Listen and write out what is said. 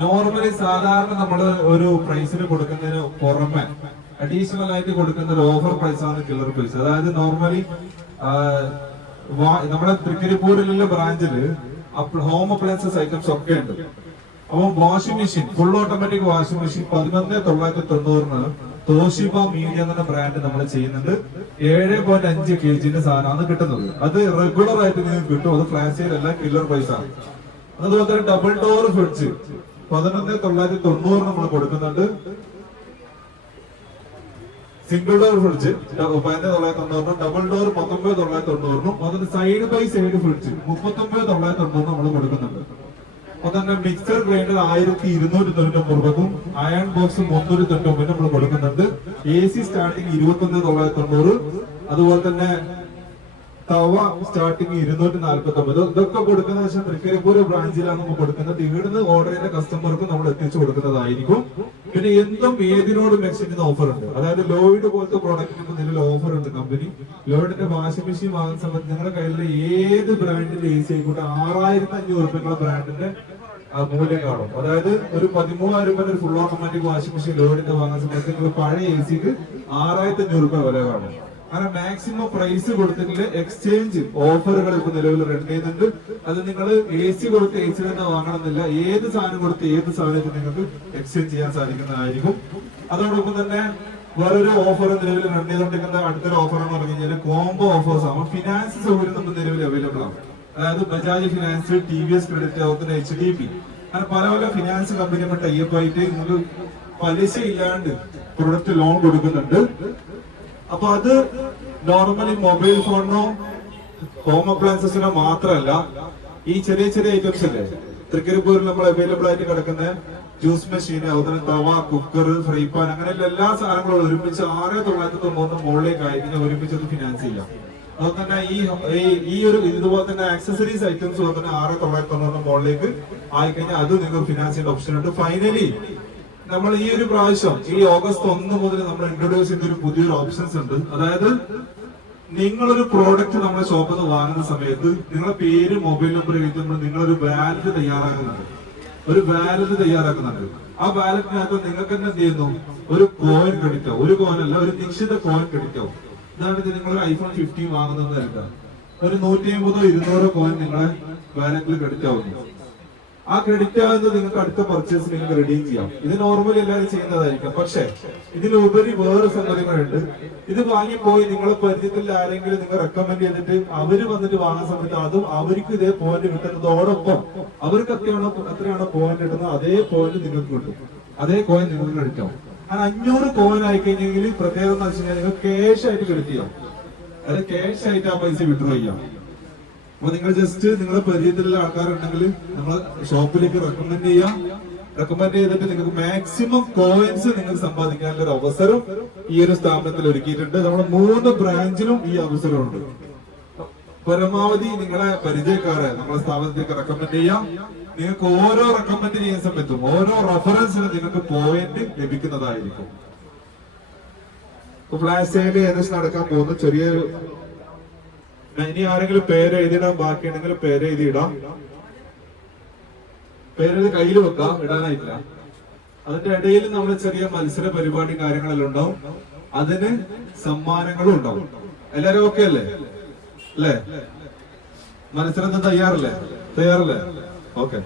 Normally സാധാരണ നമ്മൾ ഒരു പ്രൈസിന് കൊടുക്കുന്നതിന് പുറമെ അഡീഷണൽ ആയിട്ട് കൊടുക്കുന്ന ഒരു ഓഫർ പ്രൈസ് ആണ് കില്ലർ പ്രൈസ്. അതായത് നോർമലി നമ്മുടെ തൃക്കരിപ്പൂരിലുള്ള ബ്രാഞ്ചില് ഹോം അപ്ലയൻസസ് ഐറ്റംസ് ഒക്കെ ഉണ്ട്. അപ്പൊ washing machine, full automatic washing machine 11,990 Toshiba media എന്ന ബ്രാൻഡ് നമ്മൾ ചെയ്യുന്നുണ്ട്. 7.5 kg സാധനമാണ് കിട്ടുന്നത്. അത് റെഗുലർ ആയിട്ട് നിങ്ങൾക്ക് കിട്ടും. അത് ഫ്ലാഷ് സെയിലല്ല, കില്ലർ പ്രൈസ് ആണ്. അതുപോലെ തന്നെ ഡബിൾ ഡോർ ഫ്രിഡ്ജ് 11,990 നമ്മൾ കൊടുക്കുന്നുണ്ട്. Single door fridge 15,990, double door 19,990, അതിന് സൈഡ് ബൈ സൈഡ് ഫ്രിഡ്ജ് 39,990 നമ്മൾ കൊടുക്കുന്നുണ്ട്. അപ്പൊ തന്നെ മിക്സർ ഗ്രൈൻഡർ 1,299 അയൺ ബോക്സ് 399 നമ്മൾ കൊടുക്കുന്നുണ്ട്. AC starting 21,990. അതുപോലെ തന്നെ തവ സ്റ്റാർട്ടിങ് 249. ഇതൊക്കെ കൊടുക്കുന്ന വെച്ചാൽ തൃക്കരിപ്പൂർ ബ്രാഞ്ചിലാണ് നമ്മൾ കൊടുക്കുന്നത്. ഇവിടുന്ന് ഓർഡർ ചെയ്യുന്ന കസ്റ്റമർക്ക് നമ്മൾ എത്തിച്ചു കൊടുക്കുന്നതായിരിക്കും. പിന്നെ എന്തും ഏതിനോടും എക്സ്ചേഞ്ച് ഓഫർ ഉണ്ട്. അതായത് ലോയിഡ് പോലത്തെ പ്രോഡക്റ്റിന് നിലവിൽ ഓഫർ ഉണ്ട്. കമ്പനി ലോയിഡിന്റെ വാഷിംഗ് മെഷീൻ വാങ്ങുന്ന സമയത്ത് നിങ്ങളുടെ കയ്യിലെ ഏത് ബ്രാൻഡിന്റെ AC ആയിക്കോട്ടെ 6,500 രൂപ ബ്രാൻഡിന്റെ മൂല്യം കാണും. അതായത് ഒരു 13,000 രൂപ ഒരു ഫുൾ ഓട്ടോമാറ്റിക് വാഷിംഗ് മെഷീൻ ലോയിഡിന്റെ വാങ്ങുന്ന സമയത്ത് നിങ്ങൾ പഴയ AC-ക്ക് 6,500 രൂപ വില കാണും. അങ്ങനെ മാക്സിമം പ്രൈസ് കൊടുത്തിട്ടുള്ള എക്സ്ചേഞ്ച് ഓഫറുകൾ ഇപ്പൊ നിലവിൽ റൺ ചെയ്യുന്നുണ്ട്. അത് നിങ്ങൾ AC കൊടുത്ത് AC തന്നെ വാങ്ങണമെന്നില്ല. ഏത് സാധനം കൊടുത്ത് ഏത് സാധനത്തിൽ നിങ്ങൾക്ക് എക്സ്ചേഞ്ച് ചെയ്യാൻ സാധിക്കുന്നതായിരിക്കും. അതോടൊപ്പം തന്നെ വേറൊരു ഓഫർ നിലവിൽ റൺ ചെയ്തുകൊണ്ടിരിക്കുന്ന അടുത്തൊരു ഓഫർ എന്ന് പറഞ്ഞു കഴിഞ്ഞാൽ കോംബോ ഓഫേഴ്സ് ആണ്. ഫിനാൻസ് സൗകര്യം നമ്മൾ നിലവിൽ അവൈലബിൾ ആണ്. അതായത് ബജാജ് ഫിനാൻസ്, TVS ക്രെഡിറ്റ്, അതുപോലെ HDB, അങ്ങനെ പല പല ഫിനാൻസ് കമ്പനിയുമായി ടൈപ്പ് ആയിട്ട് നിങ്ങൾക്ക് പലിശ ഇല്ലാണ്ട് പ്രൊഡക്റ്റ് ലോൺ കൊടുക്കുന്നുണ്ട്. അപ്പൊ അത് നോർമലി മൊബൈൽ ഫോണിനോ ഹോം അപ്ലയൻസസിനോ മാത്രമല്ല, ഈ ചെറിയ ചെറിയ ഐറ്റംസ് അല്ലേ തൃക്കരിപ്പൂരിൽ നമ്മൾ അവൈലബിൾ ആയിട്ട് കിടക്കുന്ന ജ്യൂസ് മെഷീൻ, അതുപോലെ തവ, കുക്കർ, ഫ്രൈ പാൻ, അങ്ങനെയുള്ള എല്ലാ സാധനങ്ങളും ഒരുമിച്ച് 6,990 മുകളിലേക്ക് ആയിരിക്കും ഒരുമിച്ച് ഫിനാൻസ് ചെയ്യാം. അതുപോലെ തന്നെ ഈ ഒരു ഇതുപോലെ തന്നെ ആക്സസറീസ് ഐറ്റംസ് പോലെ തന്നെ 6,990 മുകളിലേക്ക് ആയിക്കഴിഞ്ഞാൽ അത് നിങ്ങൾക്ക് ഫിനാൻസ് ചെയ്യേണ്ട ഓപ്ഷൻ ഉണ്ട്. ഫൈനലി നമ്മൾ ഈ ഒരു പ്രാവശ്യം ഈ ഓഗസ്റ്റ് 1 മുതൽ നമ്മൾ ഇൻട്രൊഡ്യൂസ് ചെയ്ത ഒരു പുതിയൊരു ഓപ്ഷൻസ് ഉണ്ട്. അതായത് നിങ്ങളൊരു പ്രോഡക്റ്റ് നമ്മുടെ ഷോപ്പിൽ നിന്ന് വാങ്ങുന്ന സമയത്ത് നിങ്ങളുടെ പേര്, മൊബൈൽ നമ്പർ എഴുതുമ്പോൾ നിങ്ങളൊരു വാലറ്റ് തയ്യാറാക്കുന്നുണ്ട്. ആ വാലറ്റിനകത്ത് നിങ്ങൾക്ക് തന്നെ എന്ത് ചെയ്യുന്നു, ഒരു കോയിൻ ക്രെഡിറ്റ് ആവും. ഒരു കോയിൻ അല്ല, ഒരു നിശ്ചിത കോയിൻ ക്രെഡിറ്റ് ആവും. ഉദാഹരണത്തിന് നിങ്ങൾ iPhone 15 വാങ്ങുന്നത് എടുക്കാം, ഒരു 150-200 കോയിൻ നിങ്ങളെ വാലറ്റിൽ ക്രെഡിറ്റ് ആവുന്നു. ആ ക്രെഡിറ്റ് ആകുന്നത് നിങ്ങൾക്ക് അടുത്ത പർച്ചേസ് നിങ്ങൾക്ക് റെഡീം ചെയ്യാം. ഇത് നോർമലി എല്ലാവരും ചെയ്യുന്നതായിരിക്കും. പക്ഷെ ഇതിലുപരി വേറെ സംഗതികളുണ്ട്. ഇത് വാങ്ങിപ്പോയി നിങ്ങളെ പരിചയത്തിൽ ആരെങ്കിലും നിങ്ങൾ റെക്കമെൻഡ് ചെയ്തിട്ട് അവര് വന്നിട്ട് വാങ്ങുന്ന സമയത്ത് അതും അവർക്ക് ഇതേ പോയിന്റ് കിട്ടുന്നതോടൊപ്പം അവർക്ക് എത്രയാണോ പോയിന്റ് കിട്ടുന്നത് അതേ പോയിന്റ് നിങ്ങൾക്ക് കിട്ടും. അതേ കോയിൻ നിങ്ങൾക്ക് ക്രെഡിറ്റ് ആവും. 500 കോയിൻ ആയി കഴിഞ്ഞെങ്കിൽ പ്രത്യേകം എന്ന് വെച്ച് കഴിഞ്ഞാൽ നിങ്ങൾ ക്യാഷ് ആയിട്ട് ക്രെഡിറ്റ് ചെയ്യാം. അതായത് ക്യാഷ് ആയിട്ട് ആ പൈസ വിഡ്രോ ചെയ്യാം. അപ്പൊ നിങ്ങൾ ജസ്റ്റ് നിങ്ങളുടെ പരിചയത്തിലുള്ള ആൾക്കാരുണ്ടെങ്കിൽ നമ്മൾ ഷോപ്പിലേക്ക് റെക്കമെൻഡ് ചെയ്യാം. റെക്കമെൻഡ് ചെയ്തിട്ട് നിങ്ങൾക്ക് മാക്സിമം കോയിൻസ് നിങ്ങൾ സമ്പാദിക്കാനുള്ള ഒരു അവസരം ഈ ഒരു സ്ഥാപനത്തിൽ ഒരുക്കിയിട്ടുണ്ട്. നമ്മുടെ 3 ബ്രാഞ്ചിലും ഈ അവസരമുണ്ട്. പരമാവധി നിങ്ങളെ പരിചയക്കാരെ നമ്മളെ സ്ഥാപനത്തിലേക്ക് റെക്കമെൻഡ് ചെയ്യാം. നിങ്ങൾക്ക് ഓരോ റെക്കമെൻഡ് ചെയ്യുന്ന സമയത്തും ഓരോ റെഫറൻസിനും നിങ്ങൾക്ക് പോയിന്റ് ലഭിക്കുന്നതായിരിക്കും. ഫ്ലാഷ് സെയിൽ ഏകദേശം നടക്കാൻ പോകുന്നു. ചെറിയ ഇനി ആരെങ്കിലും പേര് എഴുതിയിടാൻ ബാക്കിയുണ്ടെങ്കിൽ പേര് എഴുതിയിടാം. പേരെഴുതി കയ്യിൽ വെക്കാം, ഇടാനായിട്ടില്ല. അതിന്റെ ഇടയിൽ നമ്മൾ ചെറിയ മത്സര പരിപാടി കാര്യങ്ങളെല്ലാം ഉണ്ടാവും. അതിന് സമ്മാനങ്ങളും ഉണ്ടാവും. എല്ലാരും ഓക്കെ അല്ലേ? മത്സരത്തിന് തയ്യാറല്ലേ? ഓക്കെ.